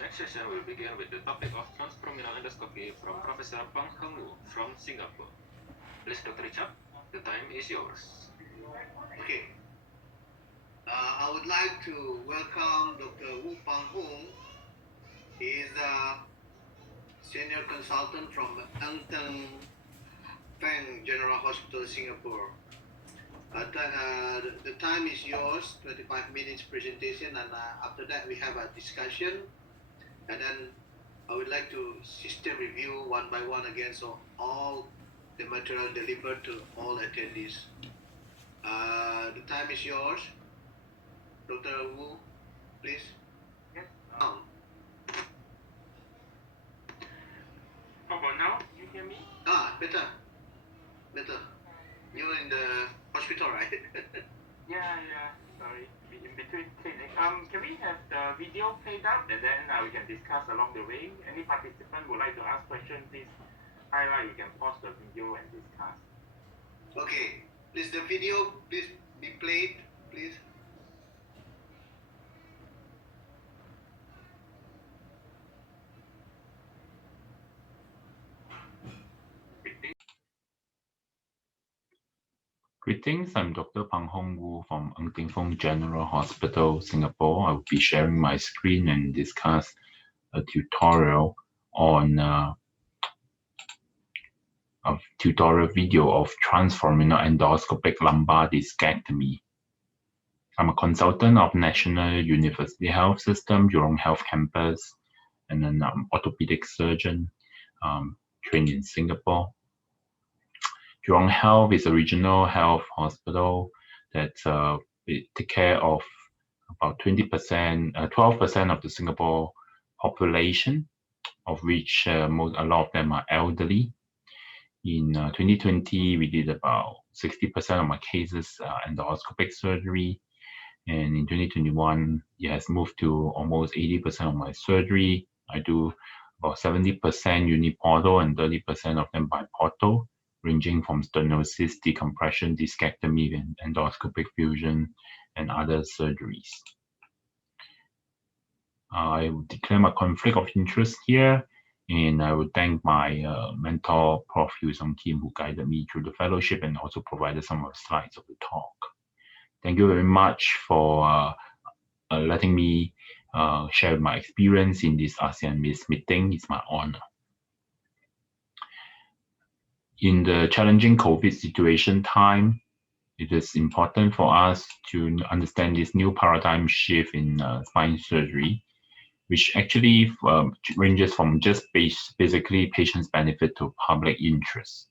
next session will begin with the topic of transforaminal endoscopy from Professor Pang Heng Wu from Singapore. Please, Dr. Richard, the time is yours. Okay. I would like to welcome Dr. Wu Pang Hong. He is a senior consultant from Feng General Hospital, Singapore. The time is yours, 25 minutes presentation, and after that we have a discussion, and then I would like to system review one by one again, so all the material delivered to all attendees. The time is yours. Dr. Wu, please. Yes. How about now? You hear me? Better. You're in the hospital, right? Yeah. Sorry, in between clinic. Can we have the video played up, and then we can discuss along the way? Any participant would like to ask questions, please highlight. You can pause the video and discuss. Okay. Please, the video, please be played, please. Greetings, I'm Dr. Pang Hong Wu from Feng General Hospital, Singapore. I will be sharing my screen and discuss a tutorial on a tutorial video of transforaminal endoscopic lumbar discectomy. I'm a consultant of National University Health System, Jurong Health Campus, and an orthopedic surgeon trained in Singapore. Jurong Health is a regional health hospital that take care of about 12% of the Singapore population, of which a lot of them are elderly. In 2020, we did about 60% of my cases endoscopic surgery, and in 2021, it has moved to almost 80% of my surgery. I do about 70% uniportal and 30% of them biportal, ranging from stenosis, decompression, discectomy, and endoscopic fusion, and other surgeries. I would declare my conflict of interest here, and I would thank my mentor, Prof. Yu Song Kim, who guided me through the fellowship and also provided some of the slides of the talk. Thank you very much for letting me share my experience in this ASEAN MISST meeting. It's my honor. In the challenging COVID situation time, it is important for us to understand this new paradigm shift in spine surgery, which actually ranges from just basically patient's benefit to public interest.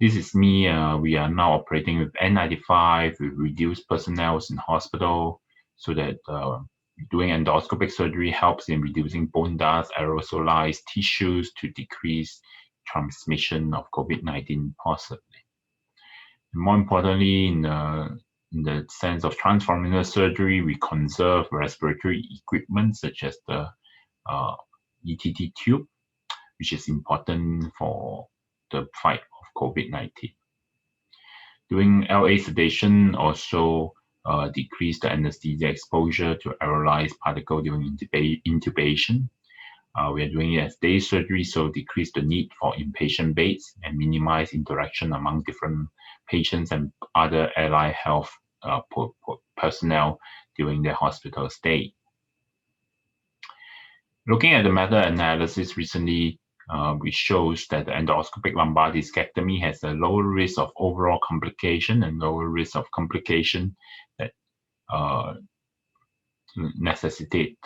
This is me. We are now operating with N95, with reduced personnel in hospital, so that doing endoscopic surgery helps in reducing bone dust, aerosolized tissues to decrease transmission of COVID-19 possibly. And more importantly, in the sense of transforaminal surgery, we conserve respiratory equipment such as the ETT tube, which is important for the fight of COVID-19. Doing LA sedation also decrease the anesthesia exposure to aerolized particle during intubation. We are doing it as day surgery, so decrease the need for inpatient beds and minimize interaction among different patients and other allied health personnel during their hospital stay. Looking at the meta-analysis recently, which shows that the endoscopic lumbar discectomy has a lower risk of overall complication and lower risk of complication that necessitate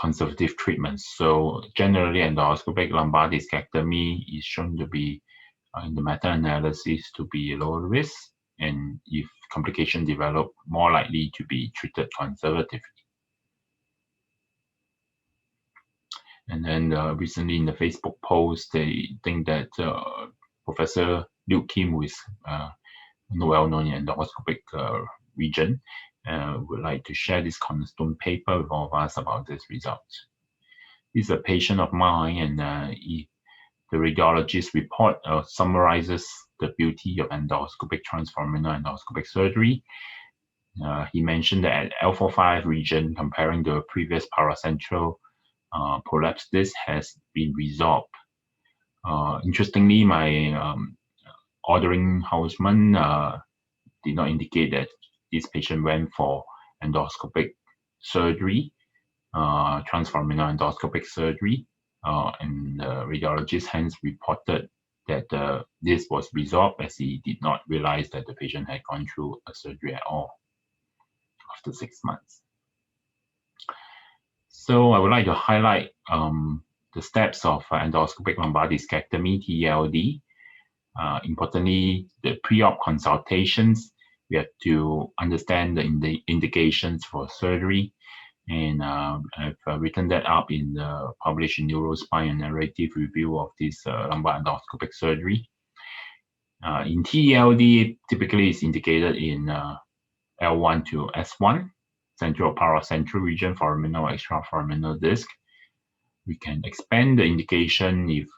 conservative treatments. So generally, endoscopic lumbar discectomy is shown to be, in the meta-analysis, to be lower risk, and if complications develop, more likely to be treated conservatively. And then recently in the Facebook post, they think that Professor Liu Kim, who is well known in endoscopic region, would like to share this cornerstone paper with all of us about this result. This is a patient of mine, and the radiologist report summarizes the beauty of endoscopic transforaminal endoscopic surgery. He mentioned that at L45 region, comparing the previous paracentral prolapse, this has been resolved. Interestingly, my ordering houseman did not indicate that this patient went for endoscopic surgery, transforaminal endoscopic surgery, and the radiologist hence reported that this was resolved as he did not realize that the patient had gone through a surgery at all after 6 months. So I would like to highlight the steps of endoscopic lumbar discectomy, TELD. Importantly, the pre-op consultations, we have to understand the indications for surgery, and I've written that up in the published in Neurospine and narrative review of this lumbar endoscopic surgery. In TELD, typically is indicated in L1 to S1, central paracentral region, foraminal, extraforaminal disc. We can expand the indication if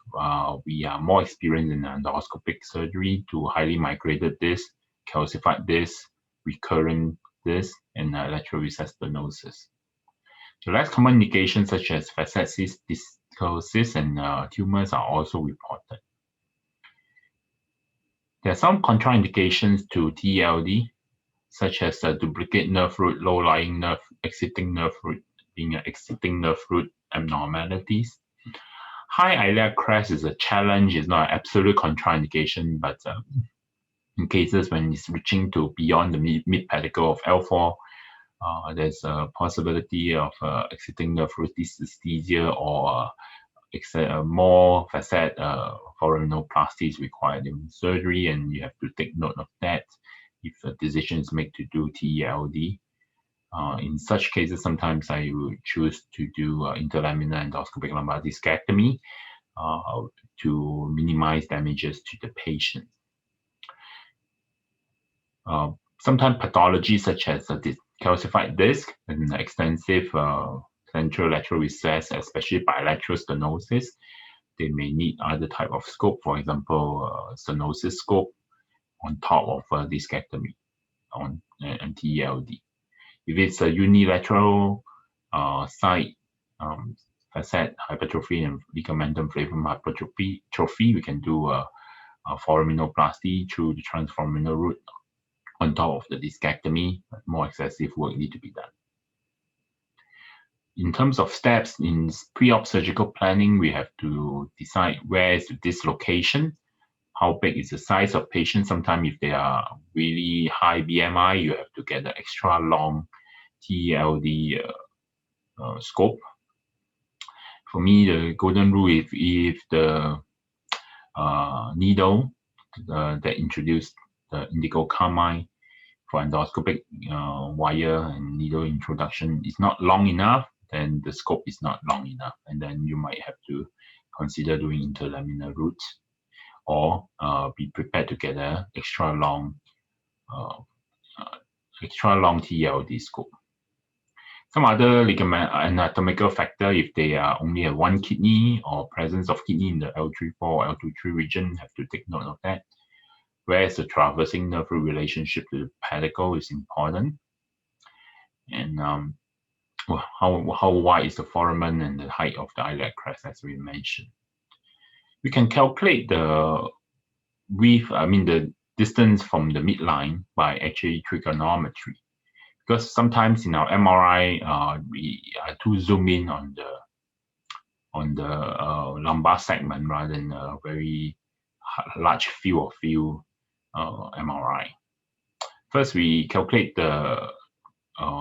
we are more experienced in endoscopic surgery to highly migrated disc, calcified disc, recurrent disc, and lateral recess stenosis. The less common indications such as facet cyst, discal cyst, and tumors are also reported. There are some contraindications to TELD, such as duplicate nerve root, low-lying nerve, exiting nerve root, being an exiting nerve root abnormalities. High iliac crest is a challenge. It's not an absolute contraindication, but in cases when it's reaching to beyond the mid pedicle of L4, there's a possibility of exiting nerve root dysesthesia or more facet foraminoplasty is required in surgery, and you have to take note of that if a decision is made to do TELD. In such cases, sometimes I would choose to do interlaminar endoscopic lumbar discectomy to minimize damages to the patient. Sometimes pathology such as a calcified disc and extensive central lateral recess, especially bilateral stenosis, they may need other type of scope, for example, stenosis scope on top of discectomy on TELD. If it's a unilateral site facet hypertrophy and ligamentum flavum hypertrophy, we can do a foraminoplasty through the transforaminal route on top of the discectomy, but more excessive work need to be done. In terms of steps in pre-op surgical planning, we have to decide where is the dislocation, how big is the size of patients. Sometimes if they are really high BMI, you have to get an extra long TELD scope. For me, the golden rule, if the needle that introduced the indigo carmine for endoscopic wire and needle introduction is not long enough, then the scope is not long enough, and then you might have to consider doing interlaminar route, or be prepared to get an extra long TELD scope. Some other ligament anatomical factor, if they are only have one kidney or presence of kidney in the L34 or L23 region, have to take note of that. Whereas the traversing nerve root relationship to the pedicle is important. And how wide is the foramen and the height of the iliac crest, as we mentioned. We can calculate the width, the distance from the midline by actually trigonometry. Because sometimes in our MRI, we are too zoom in on the lumbar segment rather than a very large field of view MRI. First, we calculate the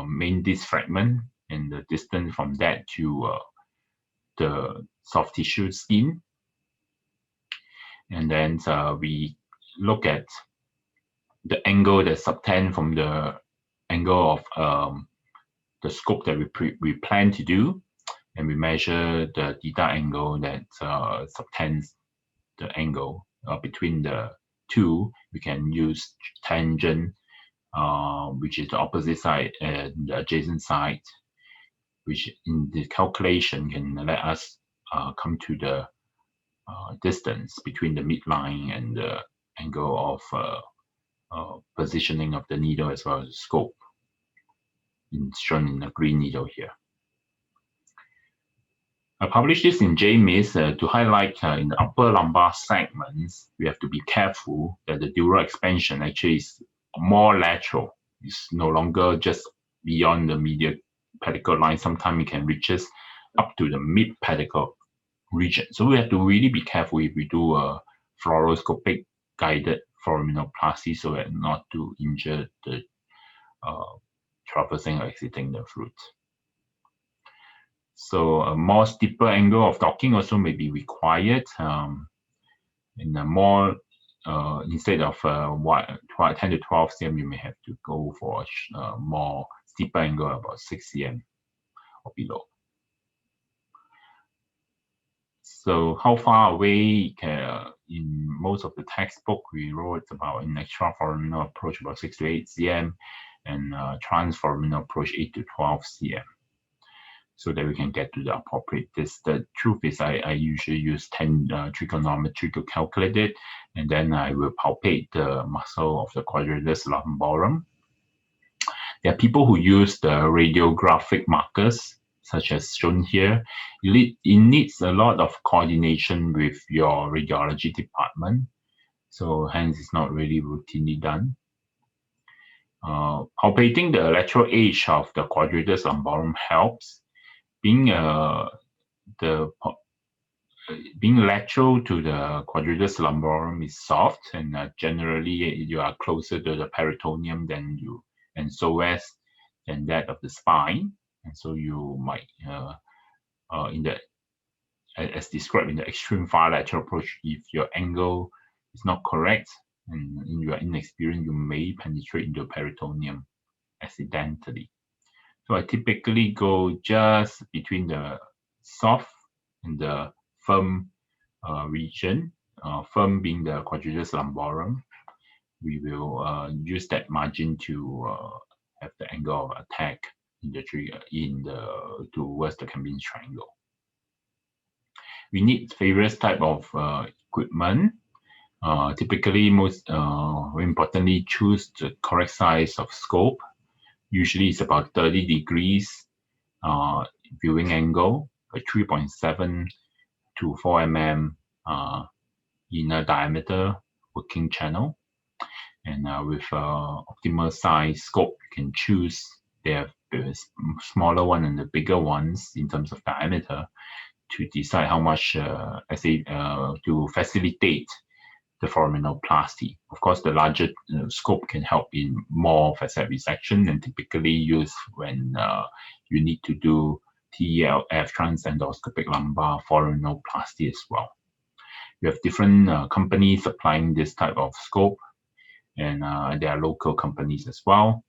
main disc fragment and the distance from that to the soft tissue skin. And then we look at the angle that subtend from the angle of the scope that we plan to do, and we measure the theta angle that subtends the angle between the two. We can use tangent, which is the opposite side and the adjacent side, which in the calculation can let us come to the distance between the midline and the angle of positioning of the needle as well as the scope. shown in the green needle here. I published this in JMIST to highlight in the upper lumbar segments, we have to be careful that the dural expansion actually is more lateral. It's no longer just beyond the medial pedicle line. Sometimes it can reach up to the mid pedicle region. So we have to really be careful if we do a fluoroscopic guided foraminoplasty so as not to injure the traversing or exiting the fruit. So a more steeper angle of docking also may be required. In a more instead of 10 to 12 cm, you may have to go for a more steeper angle, about 6 cm or below. So how far away in most of the textbook we wrote about an extraforaminal approach about 6 to 8 cm and transforaminal approach 8 to 12 cm. So that we can get to the appropriate distance. The truth is I usually use 10 trigonometry to calculate it, and then I will palpate the muscle of the quadratus lumborum. There are people who use the radiographic markers, such as shown here. It needs a lot of coordination with your radiology department, so hence it's not really routinely done. Palpating the lateral edge of the quadratus lumborum helps. Being lateral to the quadratus lumborum is soft, and generally you are closer to the peritoneum than that of the spine, and so you might as described in the extreme far lateral approach, if your angle is not correct and you are inexperienced, you may penetrate into the peritoneum accidentally. So I typically go just between the soft and the firm region, firm being the quadratus lumborum. We will use that margin to have the angle of attack in the trigger towards the Campbell's triangle. We need various type of equipment. Typically, most very importantly, choose the correct size of scope. Usually it's about 30 degrees viewing angle, a 3.7 to 4 mm inner diameter working channel. And with optimal size scope, you can choose. They have the smaller one and the bigger ones in terms of diameter to decide how much, to facilitate the foraminoplasty. Of course, the larger scope can help in more facet resection and typically used when you need to do TELF, transendoscopic lumbar foraminoplasty as well. You have different companies supplying this type of scope, and there are local companies as well.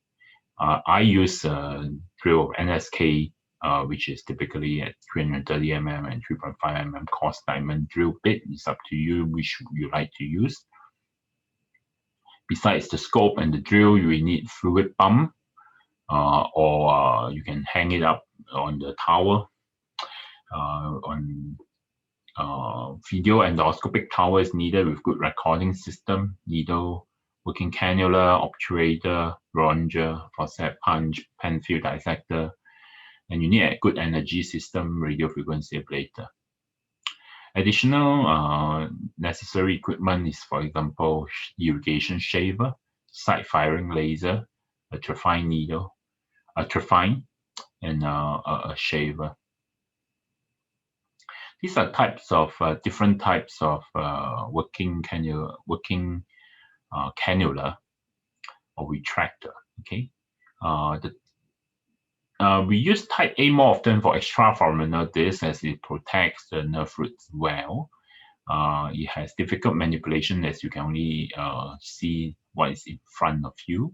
I use drill NSK, which is typically at 330 mm and 3.5 mm coarse diamond drill bit. It's up to you which you like to use. Besides the scope and the drill, you will need fluid pump, or you can hang it up on the tower. Video endoscopic tower is needed with good recording system, needle, working cannula, obturator, ronger, forceps punch, pen field dissector, and you need a good energy system, radio frequency ablator. Additional necessary equipment is, for example, irrigation shaver, side firing laser, a trephine needle, a trephine, and a shaver. These are types of different types of working cannula or retractor. Okay, we use type A more often for extraforaminal disc as it protects the nerve roots well. It has difficult manipulation as you can only see what is in front of you.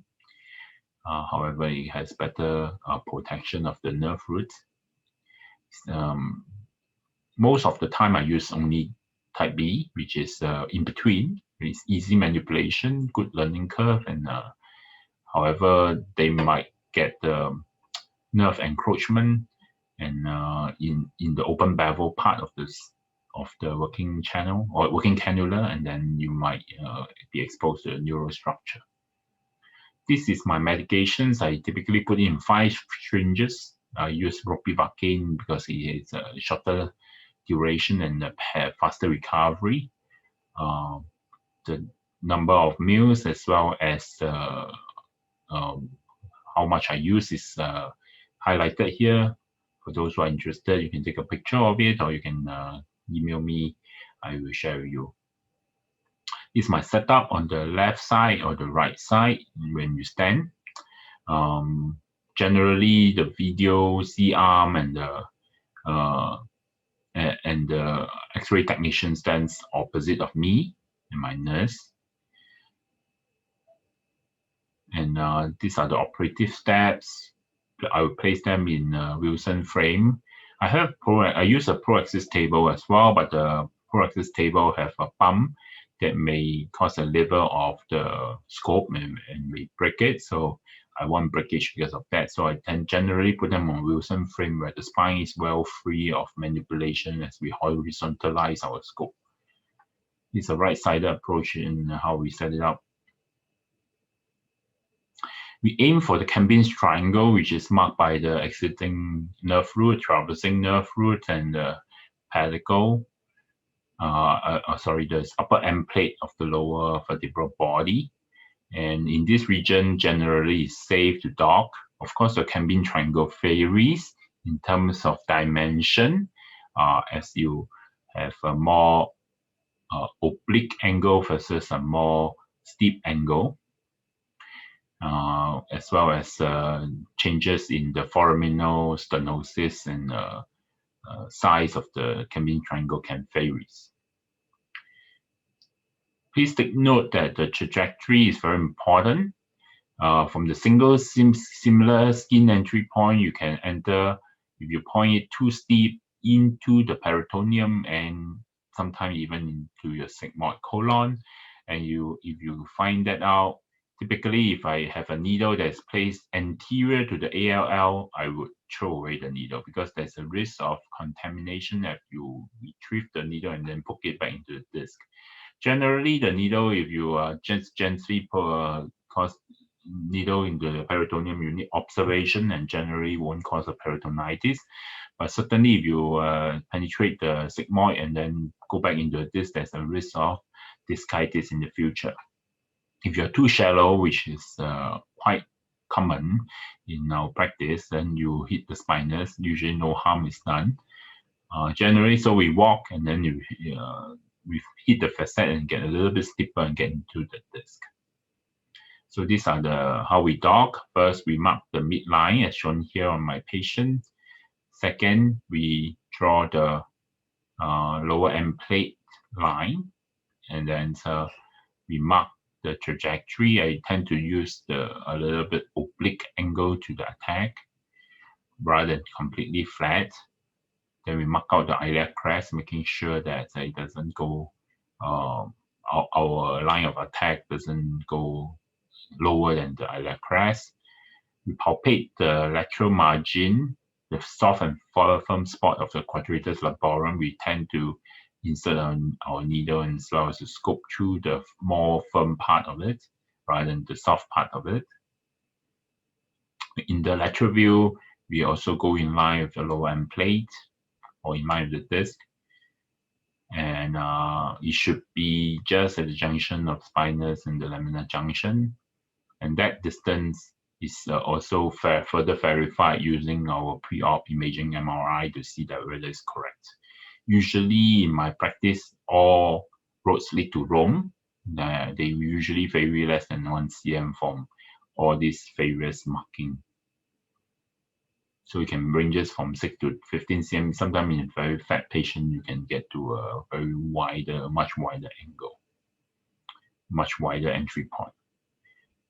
However, it has better protection of the nerve roots. Most of the time I use only type B, which is in between. It's easy manipulation, good learning curve, and however, they might get the nerve encroachment and in the open bevel part of the working channel or working cannula, and then you might be exposed to the neurostructure. This is my medications. I typically put in 5 syringes. I use ropivacaine because it is a shorter duration and a faster recovery. The number of meals as well as how much I use is highlighted here. For those who are interested, you can take a picture of it or you can email me. I will share with you. This is my setup on the left side or the right side when you stand. Generally, the video C-arm and the X-ray technician stands opposite of me and my nurse. And these are the operative steps. I will place them in Wilson frame. I use a ProAxis table as well, but the ProAxis table have a bump that may cause a lever of the scope and may break it. So I want breakage because of that. So I tend generally put them on Wilson frame where the spine is well free of manipulation as we horizontalize our scope. It's a right-sided approach in how we set it up. We aim for the Campbell's triangle, which is marked by the exiting nerve root, traversing nerve root, and the pedicle. The upper end plate of the lower vertebral body. And in this region, generally it's safe to dock. Of course, the Campbell triangle varies in terms of dimension, as you have a more oblique angle versus a more steep angle. As well as changes in the foraminal stenosis and size of the Campbell triangle can vary. Please take note that the trajectory is very important. From the single similar skin entry point, you can enter, if you point it too steep, into the peritoneum and sometimes even into your sigmoid colon. And if you find that out, typically, if I have a needle that's placed anterior to the ALL, I would throw away the needle because there's a risk of contamination if you retrieve the needle and then poke it back into the disc. Generally, the needle, if you just gently cause needle into the peritoneum, you need observation and generally won't cause a peritonitis. But certainly, if you penetrate the sigmoid and then go back into the disc, there's a risk of discitis in the future. If you're too shallow, which is quite common in our practice, then you hit the spinous. Usually no harm is done. Generally, so we walk and then we hit the facet and get a little bit steeper and get into the disc. So these are how we dock. First, we mark the midline as shown here on my patient. Second, we draw the lower end plate line, and then we mark the trajectory. I tend to use a little bit oblique angle to the attack rather than completely flat. Then we mark out the iliac crest, making sure that it doesn't go, our line of attack doesn't go lower than the iliac crest. We palpate the lateral margin, the soft and firm spot of the quadratus lumborum. We tend to insert our needle and as well as the scope through the more firm part of it rather than the soft part of it. In the lateral view, we also go in line with the lower end plate or in line with the disc. And it should be just at the junction of spinous and the laminar junction. And that distance is also further verified using our pre-op imaging MRI to see that whether it's correct. Usually in my practice, all roads lead to Rome. They usually vary less than 1 cm from all these various marking. So you can ranges from 6 to 15 cm. Sometimes in a very fat patient, you can get to a much wider angle, much wider entry point.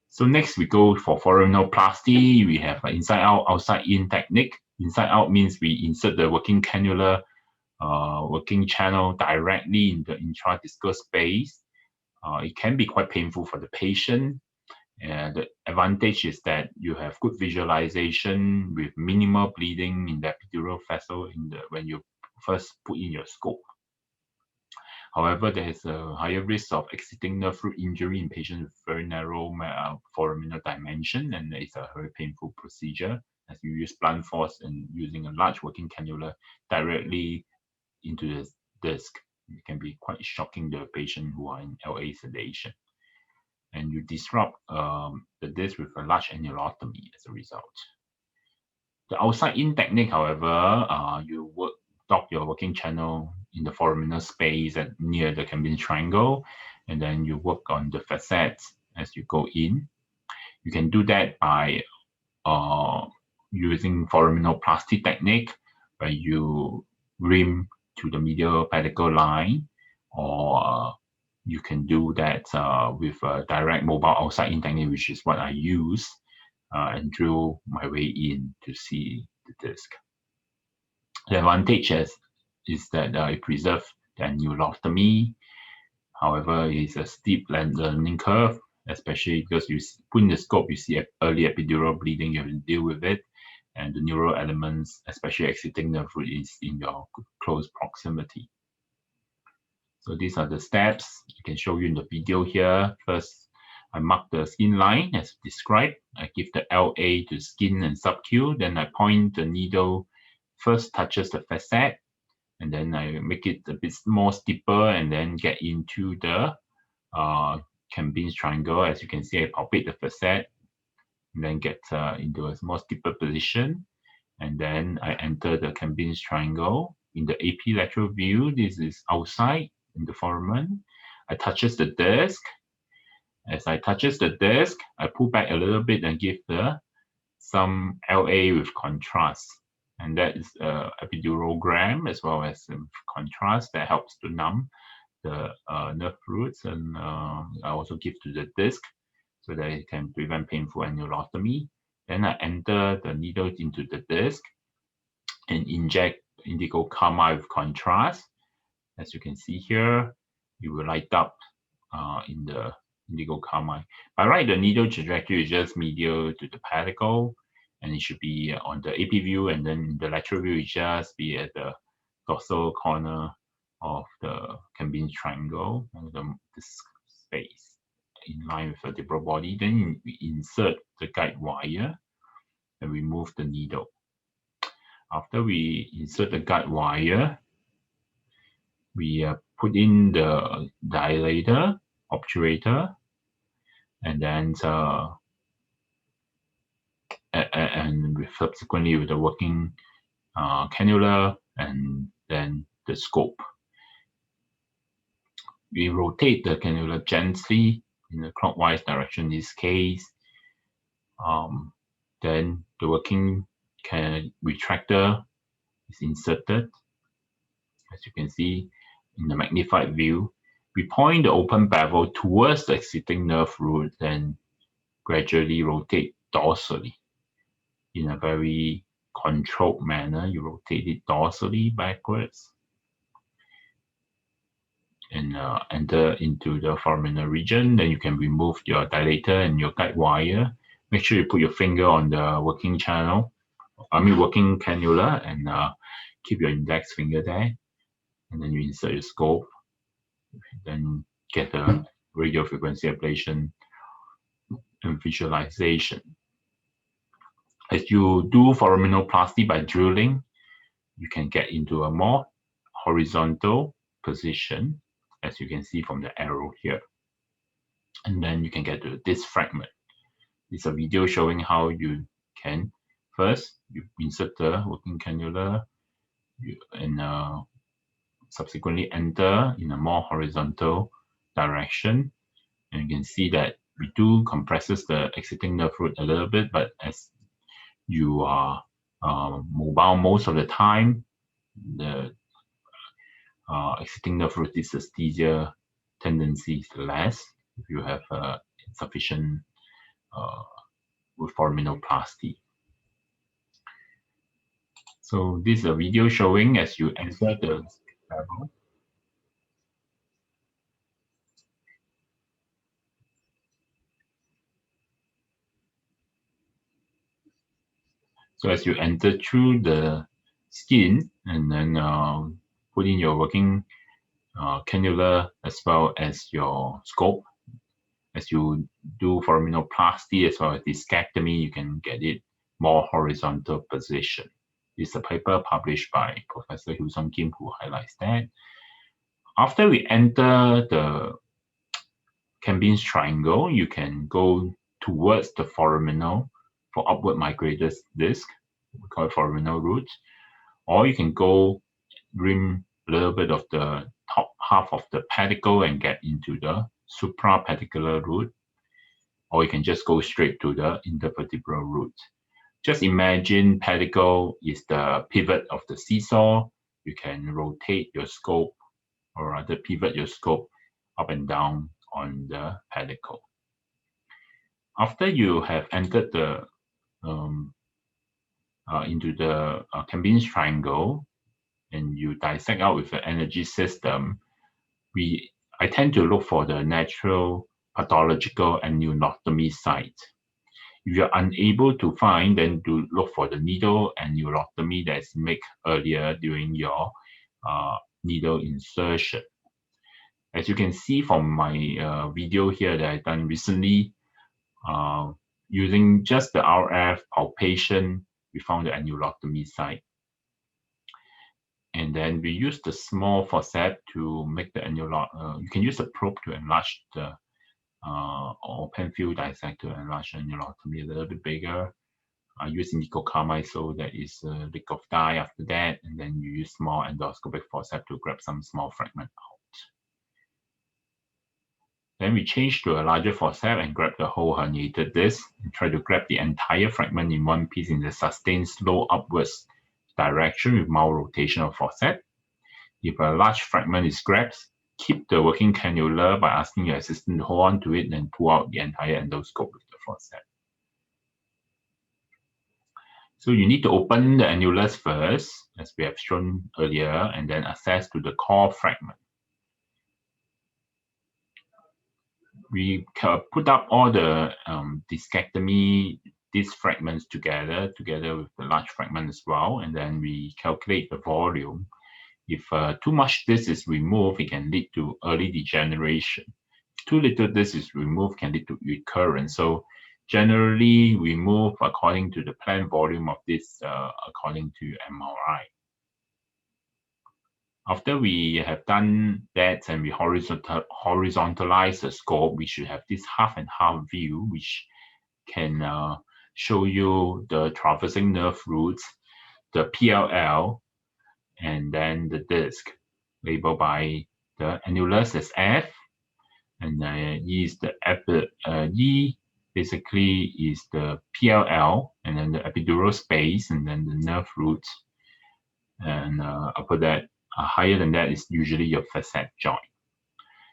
So next we go for foraminoplasty. We have an inside out, outside in technique. Inside out means we insert the working cannula, working channel directly in the intradiscal space. It can be quite painful for the patient. The advantage is that you have good visualization with minimal bleeding in the epidural vessel when you first put in your scope. However, there is a higher risk of exiting nerve root injury in patients with very narrow foraminal dimension, and it's a very painful procedure as you use blunt force and using a large working cannula directly into the disc. It can be quite shocking to a patient who are in LA sedation. And you disrupt the disc with a large annulotomy as a result. The outside-in technique, however, you dock your working channel in the foraminal space near the Cambin triangle, and then you work on the facets as you go in. You can do that by using foraminoplasty technique, where you rim to the medial pedicle line, or you can do that with a direct mobile outside-in technique, which is what I use, and drill my way in to see the disc. The advantage is that it preserves the annulotomy. However, it's a steep learning curve, especially because you put in the scope, you see early epidural bleeding, you have to deal with it, and the neural elements, especially exiting nerve root, is in your close proximity. So these are the steps. I can show you in the video here. First, I mark the skin line as described. I give the LA to skin and sub-Q. Then I point the needle, first touches the facet, and then I make it a bit more steeper, and then get into the Cambin's triangle. As you can see, I palpate the facet, and then get into a more steeper position. And then I enter the Cambin's triangle. In the AP lateral view, this is outside in the foramen. I touches the disc. As I touches the disc, I pull back a little bit and give some LA with contrast. And that is epidurogram as well as contrast that helps to numb the nerve roots. And I also give to the disc so that it can prevent painful annulotomy. Then I enter the needle into the disc and inject indigo karma with contrast. As you can see here, it will light up in the indigo karma. By right, the needle trajectory is just medial to the pedicle, and it should be on the AP view, and then the lateral view is just be at the dorsal corner of the Cambin triangle, this space in line with the vertebral body. Then we insert the guide wire and remove the needle. After we insert the guide wire, we put in the dilator, obturator, and then subsequently with the working cannula and then the scope. We rotate the cannula gently in a clockwise direction in this case. Then the working retractor is inserted. As you can see in the magnified view, we point the open bevel towards the exiting nerve root, then gradually rotate dorsally in a very controlled manner. You rotate it dorsally backwards and enter into the foraminal region. Then you can remove your dilator and your guide wire. Make sure you put your finger on the working channel, working cannula, and keep your index finger there. And then you insert your scope, then get a radio frequency ablation and visualization. As you do foraminoplasty by drilling, you can get into a more horizontal position, as you can see from the arrow here. And then you can get to this fragment. It's a video showing how you can first you insert the working cannula and subsequently enter in a more horizontal direction. And you can see that we do compresses the exiting nerve root a little bit, but as you are mobile most of the time, the exiting nerve root dysesthesia tendency is less if you have sufficient with foraminoplasty. So this is a video showing as you enter the level. So as you enter through the skin and then put in your working cannula as well as your scope. As you do foraminoplasty as well as discectomy, you can get it more horizontal position. This is a paper published by Professor Hyu Sung Kim who highlights that. After we enter the Campbell's triangle, you can go towards the foraminal for upward migrated disc, we call it foraminal root, or you can go rim a little bit of the top half of the pedicle and get into the suprapedicular root, or you can just go straight to the intervertebral root. Just imagine pedicle is the pivot of the seesaw. You can rotate your scope, or rather pivot your scope up and down on the pedicle. After you have entered the into the Campbell's triangle and you dissect out with the energy system, I tend to look for the natural pathological annulotomy site. If you're unable to find, then do look for the needle annulotomy that is made earlier during your needle insertion. As you can see from my video here that I've done recently, using just the RF palpation, we found the annulotomy site. And then we use the small forceps to make the you can use a probe to enlarge the open field dissect to enlarge the annulotomy a little bit bigger. I use nickel carmide, so that is a lick of dye after that, and then you use small endoscopic forceps to grab some small fragment out. Then we change to a larger forceps and grab the whole herniated disc and try to grab the entire fragment in one piece in the sustained slow upwards direction with mild rotation of forceps. If a large fragment is grabbed, keep the working cannula by asking your assistant to hold on to it and pull out the entire endoscope with the forceps. So you need to open the annulus first, as we have shown earlier, and then access to the core fragment. We can put up all the discectomy disc fragments together with the large fragment as well, and then we calculate the volume. If too much disc is removed, it can lead to early degeneration. Too little disc is removed can lead to recurrence. So generally, we move according to the planned volume of this according to MRI. After we have done that and we horizontalize the scope, we should have this half and half view, which can show you the traversing nerve roots, the PLL, and then the disc labeled by the annulus as F, and E is the E basically is the PLL, and then the epidural space, and then the nerve roots, and upper that. Higher than that is usually your facet joint.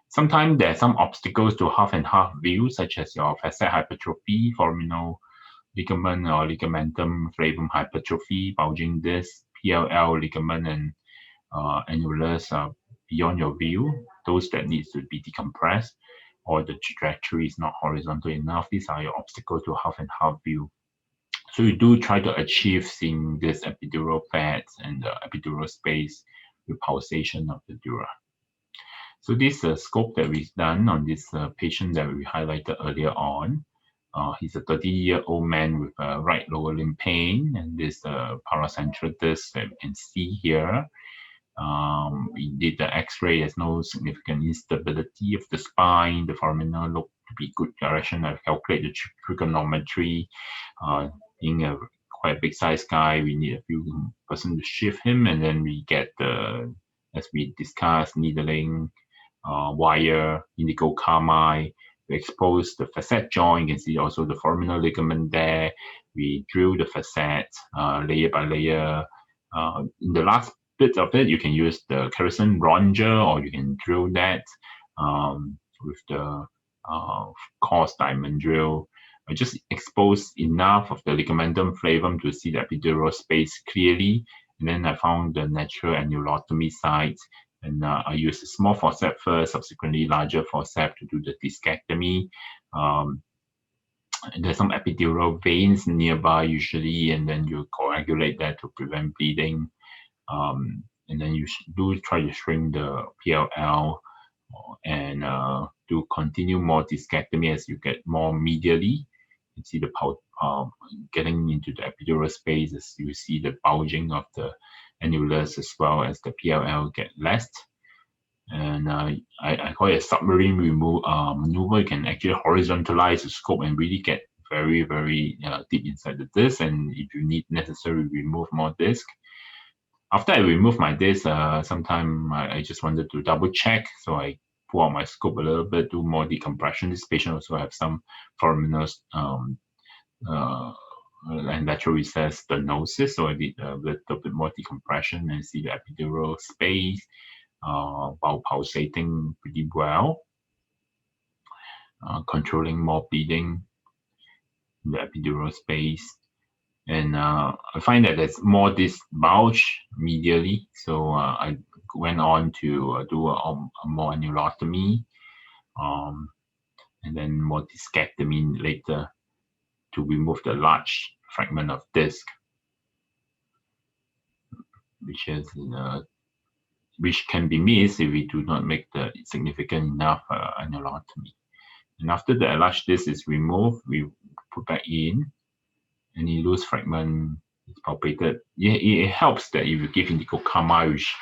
Sometimes there are some obstacles to half and half view, such as your facet hypertrophy, foraminal ligament or ligamentum flavum hypertrophy, bulging disc, PLL ligament, and annulus are beyond your view. Those that needs to be decompressed, or the trajectory is not horizontal enough. These are your obstacles to half and half view. So you do try to achieve seeing this epidural pads and the epidural space with pulsation of the dura. So this scope that we've done on this patient that we highlighted earlier on. He's a 30-year-old man with right lower limb pain, and this paracentral disc that you can see here. We did the X-ray. There's no significant instability of the spine. The foraminal looked to be good direction. I've calculated the trigonometry. Being a quite big size guy, we need a few person to shift him, and then we get the, as we discussed, needling, wire, indigo carmine. We expose the facet joint. You can see also the foraminal ligament there. We drill the facet layer by layer. In the last bit of it, you can use the kerosene ronger, or you can drill that with the coarse diamond drill. I just expose enough of the ligamentum flavum to see the epidural space clearly, and then I found the natural annulotomy site, and I used a small forceps first, subsequently larger forceps to do the discectomy. There's some epidural veins nearby usually, and then you coagulate that to prevent bleeding. and then you do try to shrink the PLL and do continue more discectomy as you get more medially. You see the getting into the epidural space as you see the bulging of the annulus as well as the PLL get less. And I call it a submarine maneuver. You can actually horizontalize the scope and really get very, very deep inside the disc. And if you need necessary, remove more disc. After I remove my disc, sometime I just wanted to double check. So I pull out my scope a little bit, do more decompression. This patient also have some foraminal and lateral recess stenosis. So I did a little bit more decompression and see the epidural space. While pulsating pretty well, controlling more bleeding in the epidural space. And I find that there's more this bulge medially. So I went on to do a more annulotomy and then more discectomy later to remove the large fragment of disc, which can be missed if we do not make the significant enough annulotomy. And after the enlarged disc is removed, we put back in any loose fragment is palpated. Yeah, it helps that if you give indicocama, which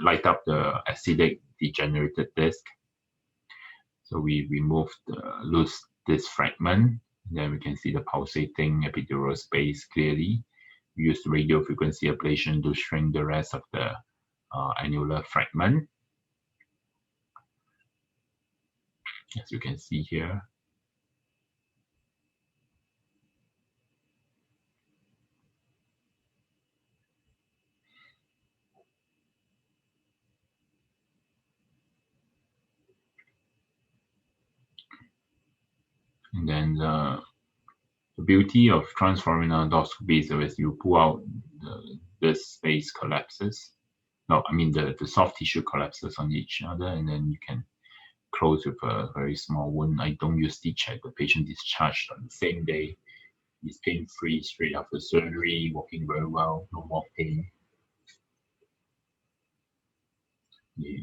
light up the acidic degenerated disc. So we remove the loose disc fragment, and then we can see the pulsating epidural space clearly. We use radio frequency ablation to shrink the rest of the annular fragment, as you can see here. And then the beauty of transforaminal endoscopy is that as you pull out, this space collapses. No, I mean the soft tissue collapses on each other, and then you can close with a very small wound. I don't use stitch. The patient discharged on the same day. He's pain-free straight after surgery, walking very well, no more pain. Yeah.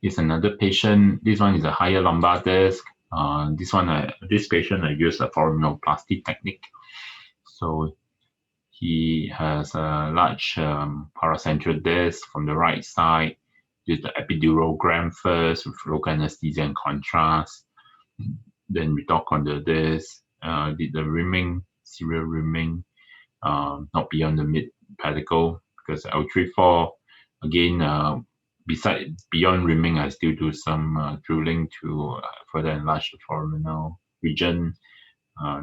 Here's another patient. This one is a higher lumbar disc. This patient I use a foraminoplasty technique. So he has a large paracentral disc from the right side. Did the epidural gram first with local anesthesia and contrast. Then we talk on the disc. Did the rimming, serial rimming, not beyond the mid pedicle because L3-4 again. Beyond rimming, I still do some drilling to further enlarge the foraminal region.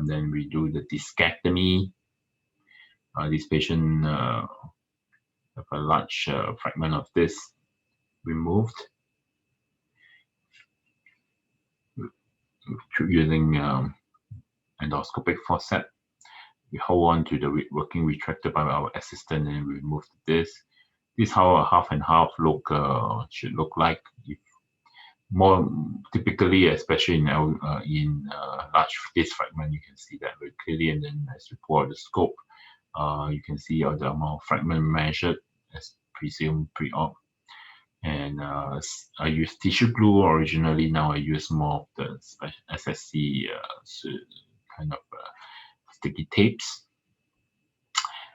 Then we do the discectomy. This patient have a large fragment of this removed using endoscopic forceps. We hold on to the working retractor by our assistant and remove this. This is how a half and half should look like. More typically, especially in large disc fragment, you can see that very clearly. And then as you pull out the scope, you can see all the amount of fragment measured as presumed pre-op. And I use tissue glue originally. Now I use more of the SSC kind of sticky tapes.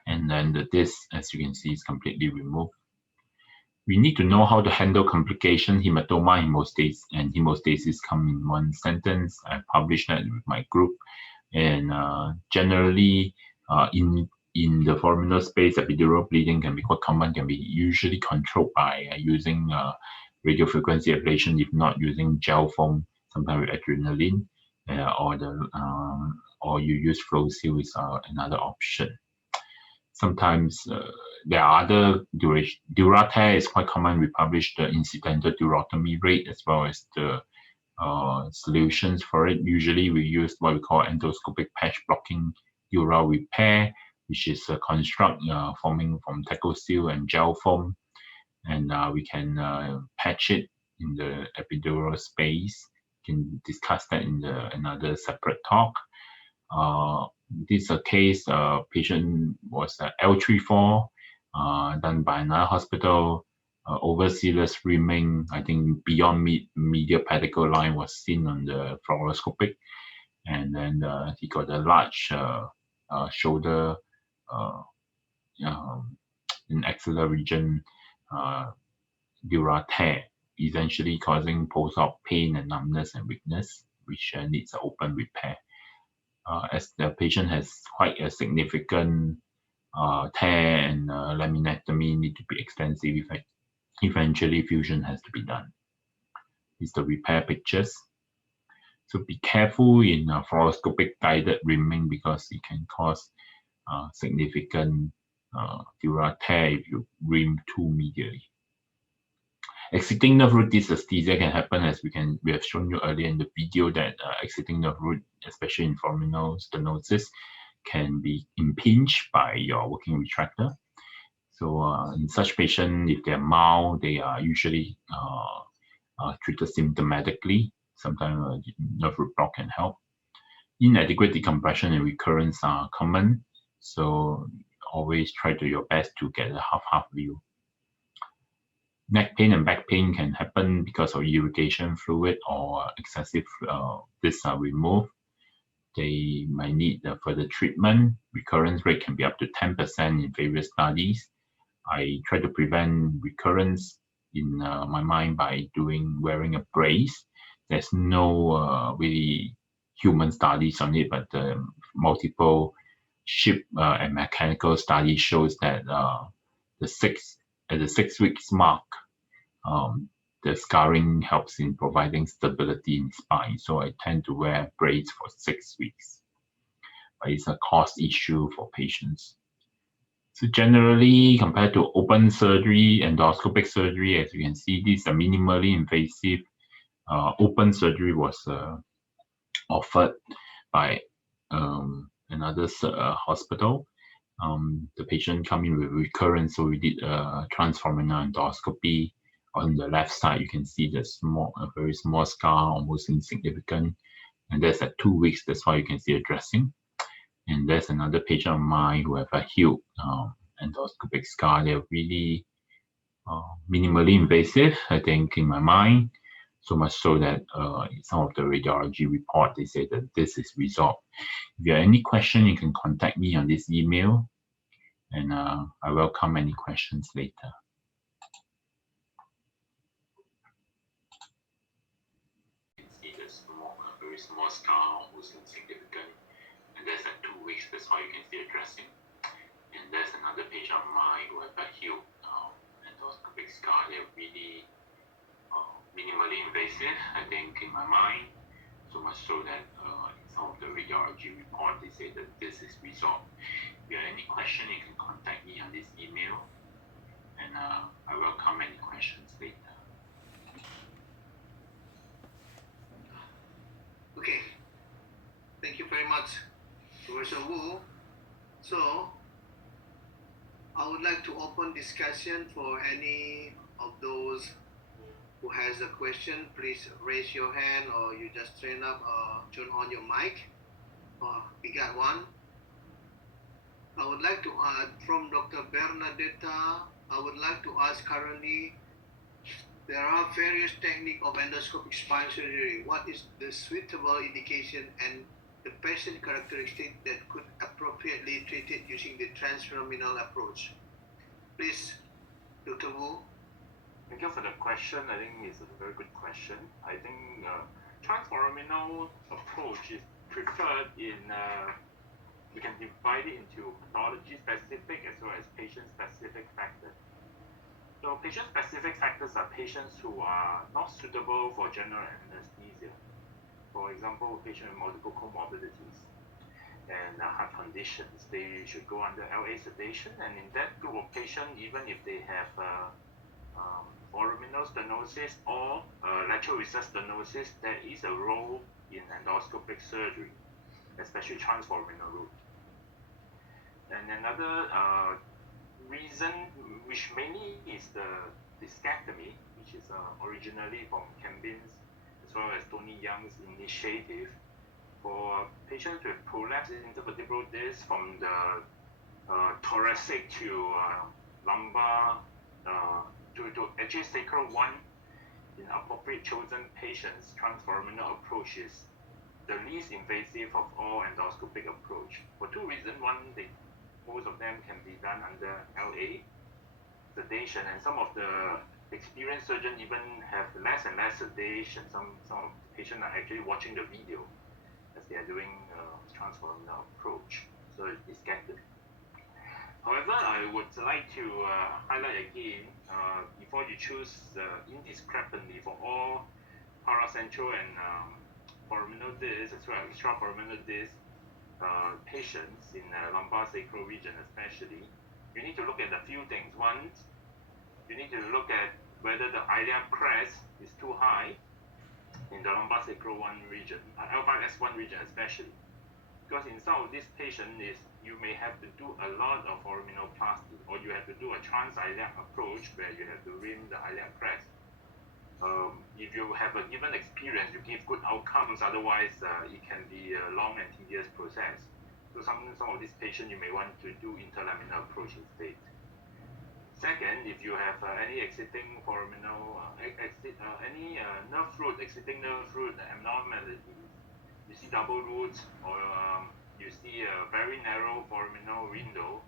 And then the disc, as you can see, is completely removed. We need to know how to handle complication. Hematoma, hemostasis, and hemostasis come in one sentence. I published that with my group. And generally, in the foraminal space, epidural bleeding can be quite common, can be usually controlled by using radiofrequency ablation, if not using gel foam, sometimes with adrenaline, or you use flow seal is another option. Sometimes there are other duration. Dural is quite common. We publish the incidental durotomy rate as well as the solutions for it. Usually we use what we call endoscopic patch blocking dural repair, which is a construct forming from taco seal and gel foam. And we can patch it in the epidural space. We can discuss that in another separate talk. This case, patient was L34, done by another hospital. Overzealous rimming, I think beyond medial pedicle line was seen on the fluoroscopic, and then he got a large shoulder in axillary region dura tear, essentially causing post-op pain and numbness and weakness, which needs an open repair. As the patient has quite a significant tear and laminectomy need to be extensive. Eventually, fusion has to be done. These are the repair pictures. So be careful in fluoroscopic guided rimming because it can cause significant dura tear if you rim too medially. Exiting nerve root dysesthesia can happen, as we have shown you earlier in the video, that exiting nerve root, especially in foraminal stenosis, can be impinged by your working retractor. So in such patients, if they're mild, they are usually treated symptomatically. Sometimes nerve root block can help. Inadequate decompression and recurrence are common, so always try to your best to get a half-half view. Neck pain and back pain can happen because of irrigation fluid or excessive discs are removed. They might need further treatment. Recurrence rate can be up to 10% in various studies. I try to prevent recurrence in my mind by wearing a brace. There's no really human studies on it, but multiple ship and mechanical studies shows that at the 6 weeks mark, the scarring helps in providing stability in spine. So I tend to wear brace for 6 weeks. But it's a cost issue for patients. So generally, compared to open surgery, endoscopic surgery, as you can see, these are minimally invasive. Open surgery was offered by another hospital. The patient came in with recurrence, so we did a transforaminal endoscopy. On the left side, you can see a very small scar, almost insignificant. And that's at 2 weeks. That's why you can see a dressing. And there's another patient of mine who have a healed endoscopic scar. They're really minimally invasive, I think, in my mind. So much so that in some of the radiology report, they say that this is resolved. If you have any question, you can contact me on this email, and I welcome any questions later. You can see the very small scar, almost insignificant, and that's at 2 weeks. That's why you can see a dressing. And there's another patient of mine who have a healed endoscopic scar. They're really minimally invasive, I think, in my mind. So much so that in some of the radiology report, they say that this is resolved. If you have any question, you can contact me on this email, and I welcome any questions later. Okay, thank you very much, Professor Wu. So, I would like to open discussion for any of those who has a question. Please raise your hand, or you just turn on your mic. We got one. I would like to add from Dr. Bernadetta. I would like to ask currently, there are various techniques of endoscopic spine surgery. What is the suitable indication and the patient characteristic that could appropriately treat it using the transforaminal approach? Please, Dr. Wu. Thank you for the question. I think it's a very good question. I think transforaminal approach is preferred in, we can divide it into pathology-specific as well as patient-specific factors. So patient-specific factors are patients who are not suitable for general anesthesia. For example, patients with multiple comorbidities and heart conditions, they should go under LA sedation. And in that group of patients, even if they have foraminal stenosis or lateral recess stenosis, there is a role in endoscopic surgery, especially transforaminal route. And another reason, which mainly is the discectomy, which is originally from Cambin's as well as Tony Young's initiative for patients with prolapsed intervertebral disc from the thoracic to lumbar to actually sacral 1 in appropriate chosen patients, transforaminal approach is the least invasive of all endoscopic approach. For two reasons. One, most of them can be done under LA sedation, and some of the experienced surgeons even have less and less sedation. Some of the patients are actually watching the video as they are doing transforaminal approach, so it's discectomy. However, I would like to highlight again, before you choose indiscrepancy for all paracentral and foraminal disc as well as extraforaminal disc patients in lumbar sacral region especially, you need to look at a few things. One, you need to look at whether the iliac crest is too high in the lumbar sacral 1 region, L5S1 region especially. Because in some of these patients, you may have to do a lot of foraminoplasty, or you have to do a trans-iliac approach where you have to rim the iliac crest. If you have a given experience, you give good outcomes. Otherwise, it can be a long and tedious process. So some of these patients, you may want to do interlaminar approach instead. Second, if you have any exiting foraminal, any nerve root, exiting nerve root abnormalities, you see double roots, or you see a very narrow foraminal window,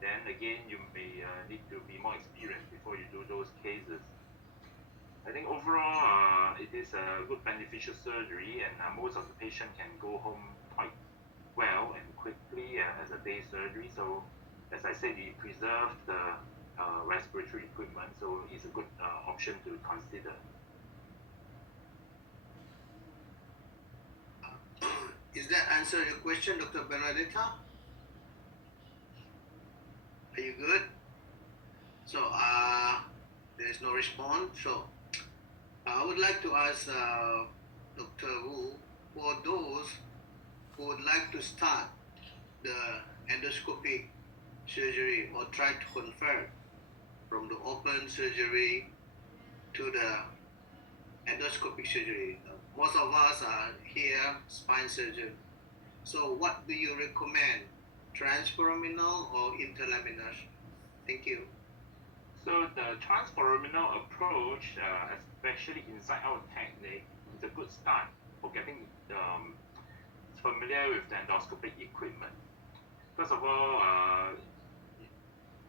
then again you may need to be more experienced before you do those cases. I think overall it is a good beneficial surgery, and most of the patient can go home quite well and quickly as a day surgery. So as I said, we preserved the respiratory equipment, so it's a good option to consider. Is that answer your question, Dr. Bernadetta? Are you good? So there is no response. So I would like to ask Dr. Wu, for those who would like to start the endoscopic surgery or try to convert from the open surgery to the endoscopic surgery. Most of us are here spine surgeon. So what do you recommend, transforaminal or interlaminar? Thank you. So the transforaminal approach, especially inside-out technique, is a good start for getting familiar with the endoscopic equipment. First of all,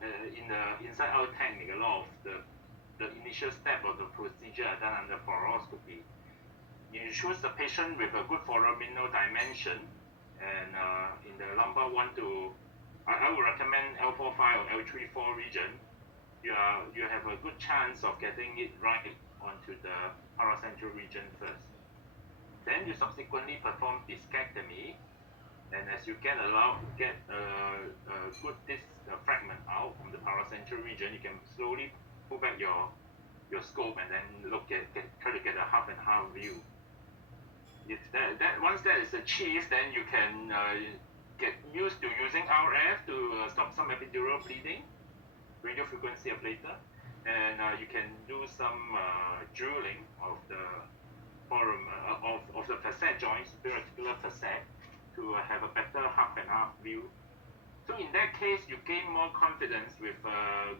in the inside-out technique, a lot of the initial step of the procedure are done under fluoroscopy. You choose the patient with a good foraminal dimension, and in the lumbar 1 to, I would recommend L45 or L34 region. You have a good chance of getting it right onto the paracentral region first. Then you subsequently perform discectomy, and as you get a good disc fragment out from the paracentral region, you can slowly pull back your scope and then try to get a half and half view. If once that is achieved, then you can get used to using RF to stop some epidural bleeding, radio frequency ablator, and you can do some drilling of the of the facet joints, superior facet, to have a better half and half view. So in that case, you gain more confidence with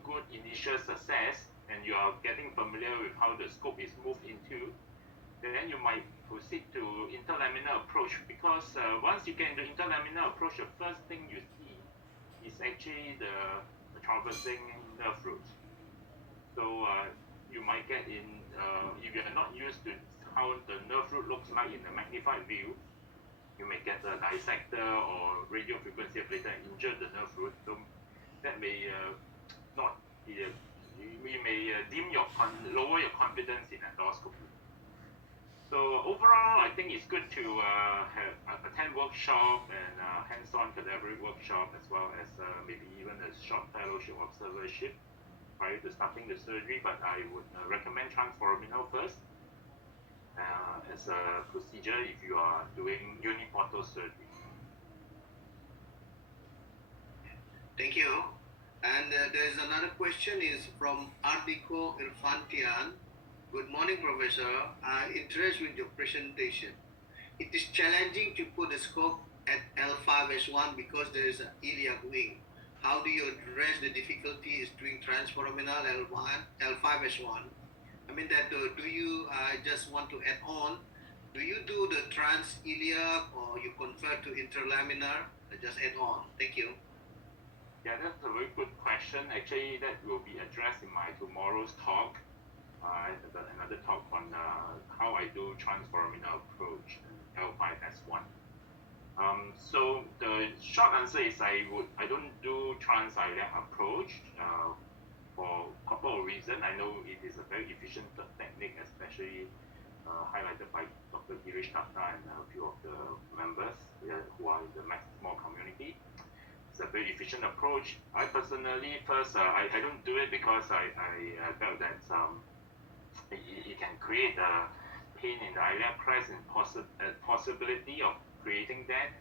good initial success, and you are getting familiar with how the scope is moved into. Then you might proceed to interlaminar approach, because once you get into interlaminar approach, the first thing you see is actually the traversing nerve roots. So you might get in, if you are not used to how the nerve root looks like in a magnified view, you may get a dissector or radio frequency ablator and injure the nerve root. So that may not be, you may lower your confidence in endoscopy. So overall, I think it's good to attend workshop and hands-on cadaveric workshop, as well as maybe even a short fellowship observership prior to starting the surgery. But I would recommend transforaminal first as a procedure if you are doing uniportal surgery. Thank you. And there is another question is from Artico Irfantian. Good morning, Professor. I'm interested with your presentation. it is challenging to put the scope at L5S1 because there is an iliac wing. How do you address the difficulties doing transforaminal L1, L5S1? I mean that do you just want to add on? Do you do the trans iliac or you convert to interlaminar? Just add on. Thank you. Yeah, that's a very good question. Actually, that will be addressed in my tomorrow's talk. I have another talk on how I do transforaminal approach in L5S1. So the short answer is I don't do trans-iliac approach for a couple of reasons. I know it is a very efficient technique, especially highlighted by Dr. Girish Tata and a few of the members who are in the small community. It's a very efficient approach. I personally, first, I don't do it because I felt that it can create a pain in the iliac crest and possibility of creating that.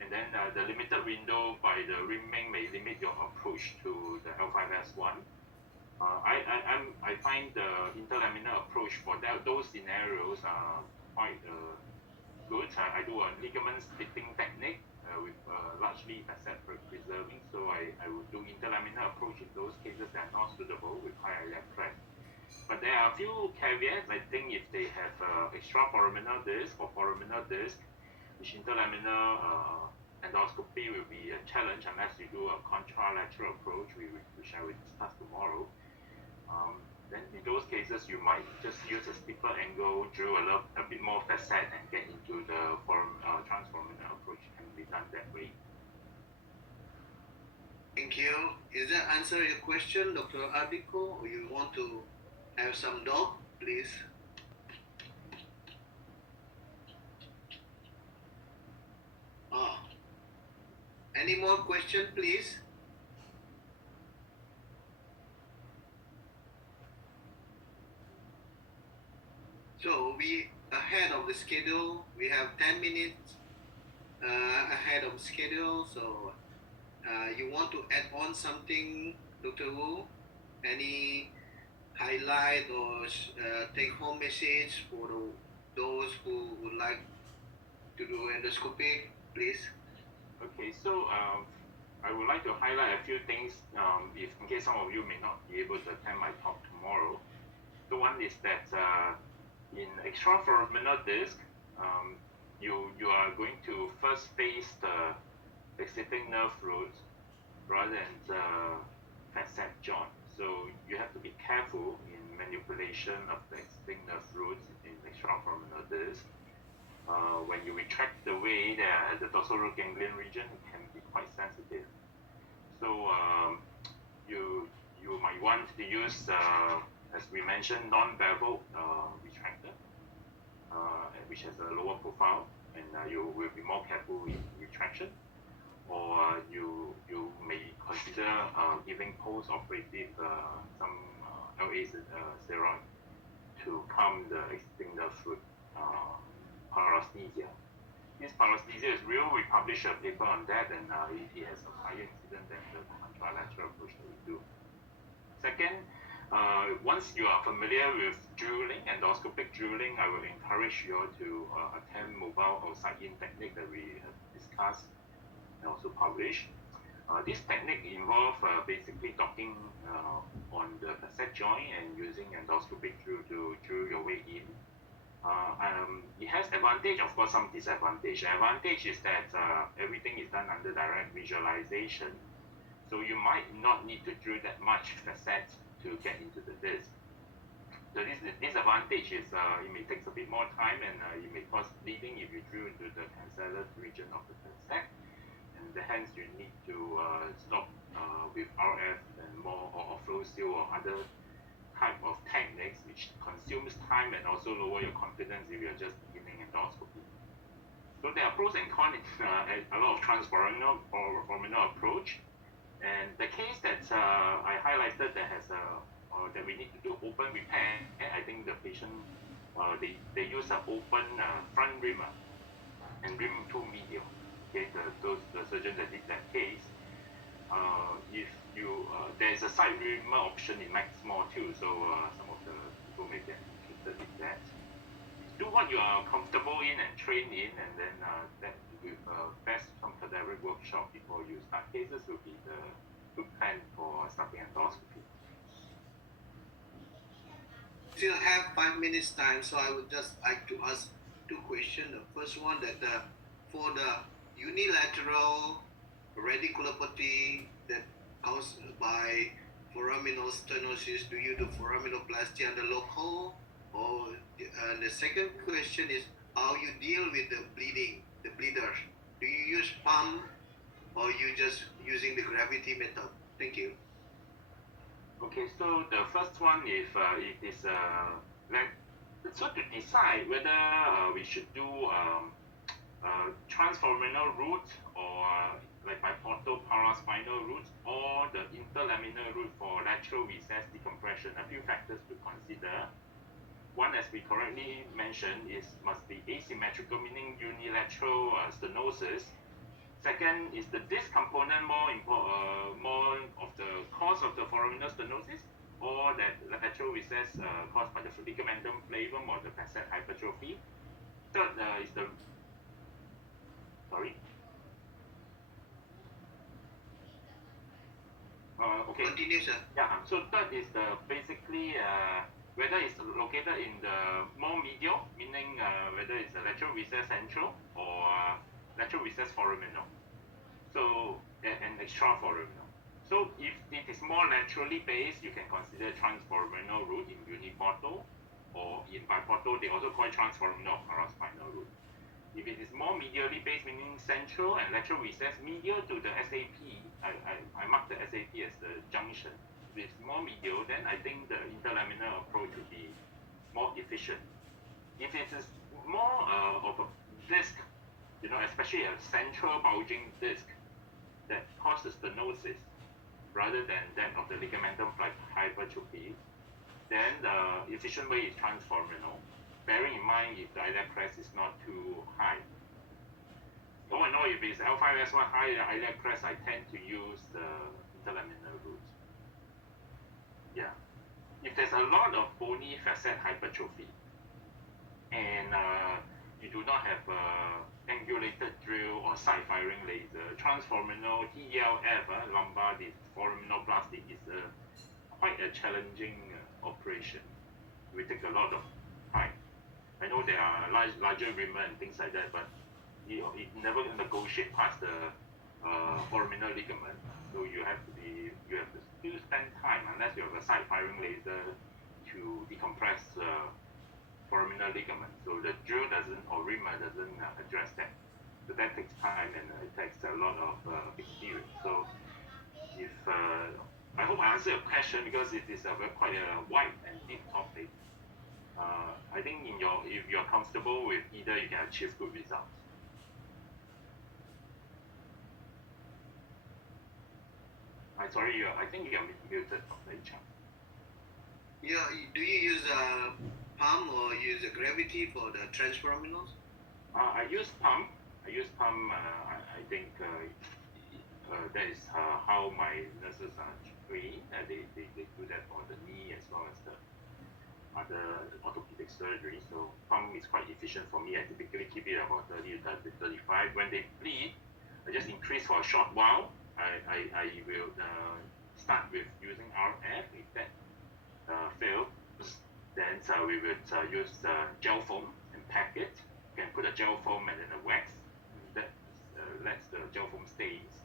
And then the limited window by the rimming may limit your approach to the L5S1. I find the interlaminar approach for those scenarios quite good. I do a ligament splitting technique with largely facet preserving, so I would do interlaminar approach in those cases that are not suitable with high iliac crest. But there are a few caveats. I think if they have extra foraminal disc or foraminal disc, which interlaminar endoscopy will be a challenge unless you do a contralateral approach, which I will discuss tomorrow. Then in those cases, you might just use a steeper angle, drill a bit more facet, and get into the transforaminal approach. Can be done that way. Thank you. Is that answer your question, Dr. Ardiko, or you want to have some doubt, please? Any more question, please? So we ahead of the schedule. We have 10 minutes ahead of schedule. So you want to add on something, Dr. Wu? Any highlight or take-home message for those who would like to do endoscopic, please? Okay, so I would like to highlight a few things in case some of you may not be able to attend my talk tomorrow. The one is that in extraforaminal disc, you are going to first face the exiting nerve roots rather than the facet joint. So you have to be careful in manipulation of the exiting nerve roots in extraforaminal disc. When you retract the way the dorsal root ganglion region, it can be quite sensitive. So you might want to use, as we mentioned, non-bevel retractor, which has a lower profile, and you will be more careful in retraction. Or you may consider giving post-operative some LA steroid to calm the exiting nerve root paresthesia. This paresthesia is real. We published a paper on that, and it has a higher incidence than the contralateral approach that we do. Second, once you are familiar with drilling, endoscopic drilling, I will encourage you to attempt mobile or side-in technique that we have discussed and also published. This technique involves basically docking on the facet joint and using endoscopic drill to drill your way in. It has advantage, of course, some disadvantage. The advantage is that everything is done under direct visualization, so you might not need to drill that much facet to get into the disc. So this disadvantage is it may take a bit more time, and it may cause bleeding if you drill into the cancellous region of the facet, and hence you need to stop with RF and more or flow seal or other type of techniques which consumes time and also lower your confidence if you're just beginning endoscopy. So there are pros and cons in a lot of transforaminal approach. And the case that I highlighted that has that we need to do open repair, I think the patient they use an open front rim and rim to medial. Okay, the surgeon that did that case. If you there's a side rim option in Max More too, so some of the people may get interested in that. do what you are comfortable in and train in, and then that with best cadaver workshop before you start cases will be the good plan for starting endoscopy. Still have 5 minutes time, so I would just like to ask two questions. The first one that for the unilateral radiculopathy that caused by foraminal stenosis, do you do foraminoplasty under local? Or the second question is how you deal with the bleeding, the bleeders. Do you use pump or you just using the gravity method? Thank you. Okay, so the first one, if it is so to decide whether we should do transforaminal route or like biportal paraspinal route or the interlaminar route for lateral recess decompression, a few factors to consider. One, as we correctly mentioned, is must be asymmetrical, meaning unilateral stenosis. Second, is the disc component more of the cause of the foraminal stenosis, or that lateral recess caused by the ligamentum flavum or the facet hypertrophy? Third is the okay. Continue, sir. Yeah. So third is the basically whether it's located in the more medial, meaning whether it's a lateral recess central or lateral recess foraminal. So and extraforaminal. So if it is more laterally based, you can consider transforaminal route in uniportal, or in biportal they also call it transforaminal paraspinal route. If it is more medially based, meaning central and lateral recess, medial to the SAP, I mark the SAP as the junction. If it's more medial, then I think the interlaminar approach would be more efficient. If it is more of a disc, especially a central bulging disc that causes stenosis rather than that of the ligamentum hypertrophy, then the efficient way is transforaminal, bearing in mind if the iliac crest is not too high. So I know if it's L5S1 high iliac crest, I tend to use the interlaminar route. Yeah. If there's a lot of bony facet hypertrophy and you do not have angulated drill or side firing laser, transforaminal TELF, lumbar foraminoplasty, is quite a challenging operation. It will take a lot of time. I know there are larger women and things like that, but it never negotiate past the foraminal ligament. So you have to still spend time unless you have a side firing laser to decompress foraminal ligament. So the drill or reamer doesn't address that. So that takes time and it takes a lot of experience. So if I hope I answered your question, because it is quite a wide and deep topic. I think if you're comfortable with either, you can achieve good results. I'm sorry, I think you're muted, Dr. Chang. Yeah, do you use pump or use gravity for the transforaminals? I use pump. I think that is how my nurses are trained. They do that for the knee as well as the other orthopedic surgery. So pump is quite efficient for me. I typically keep it about 30 to 35. When they bleed, I just increase for a short while. I will start with using RF. If that fails, then we will use gel foam and pack it. You can put a gel foam and then a wax. That lets the gel foam stays.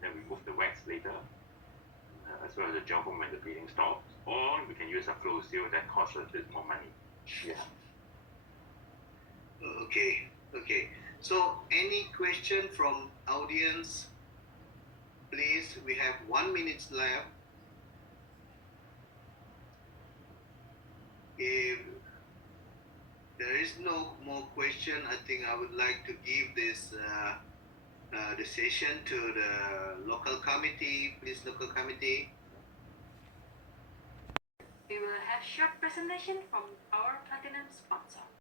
Then we remove the wax later, as well as the gel foam when the bleeding stops. Or we can use a flow seal that costs a bit more money. Yeah. Okay. So any question from audience? Please, we have 1 minute left. If there is no more question, I think I would like to give this the session to the local committee. Please, local committee. We will have short presentation from our platinum sponsor.